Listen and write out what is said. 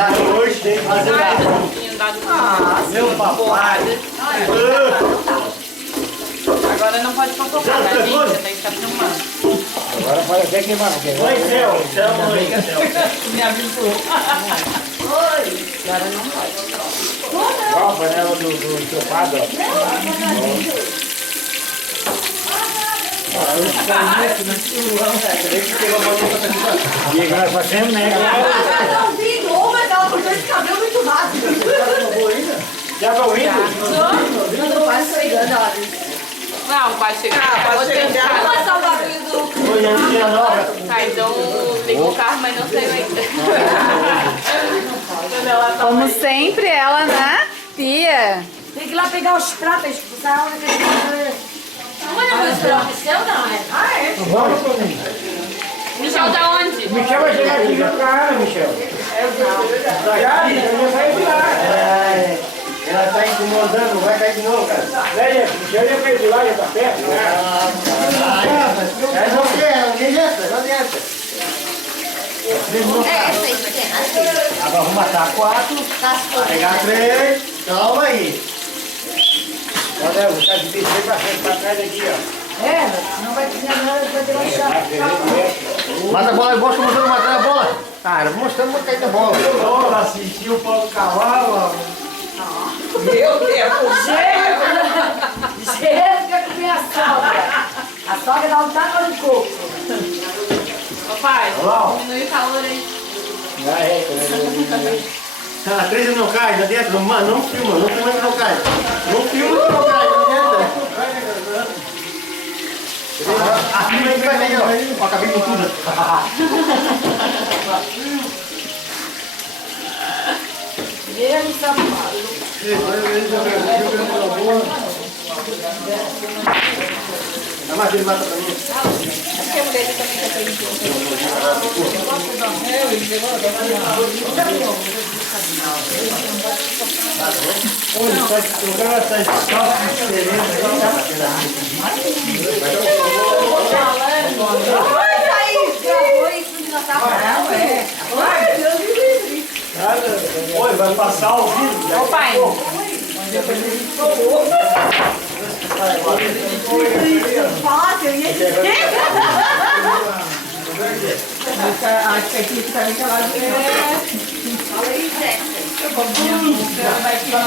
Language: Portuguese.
Hoje tem que fazer meu papai. Agora não pode fofocar, né, gente? Você tem que ficar filmando. Agora pode até queimar, porque Oi, Céu. Chama aí, Céu. Me avisou. Oi. Agora não pode. igual a panela do estofado, ó. E que nós fazemos, né? Ela não virou, mas ela cortou esse cabelo muito rápido. Já vai ouvindo? Eu não vai chegando, ela Não, vai chegar. Pode chegar. Uma saudação do... Hoje é um dia nova. Tá, então liga o carro, mas não saiu ainda. Quando ela tá Como aí. sempre, ela, né? Tia. Tem que ir lá pegar os pratos, expulsar a hora que a gente... Mas não vou esperar o seu, não, é? Ah, é? Vamos, Toninho. Michel tá onde? Michel vai chegar aqui junto com a Ana, Michel. Já, Michel saiu de lá. Ela tá incomodando, vai cair de novo, cara. Né, Michel já fez de lá, já tá perto. Não adianta, não adianta. Essa aí, pequena. Agora vamos matar 4, pegar 3. Calma aí. Olha, vou estar de bicho pra frente, pra trás aqui, ó. É, não vai precisar nada, vai ter que baixar. Mata a bola, eu gosto mostrando matar a bola. Cara, mostrando uma caída da bola. Vamos assistir o pau do cavalo, Meu Deus! Chega com minha sogra. A sogra dá um tapa no coco. Papai, Olá. diminui o calor aí. A 13 não cai, não adianta. Não filma, não filma que não cai. Não filma que não cai, não adianta. A filma que vai melhor. Ó, acabei com tudo. Ele safado. A mais ele mata pra mim. Olha, tá jogando essas calças diferentes. Olha aí, gravou isso na safado. É. Ai, Deus me livre. Oi, vai passar ao vivo. Ô, pai. Fácil, e esse Acho que aqui tá bem calado. Fala aí, Zé. Vai filmar.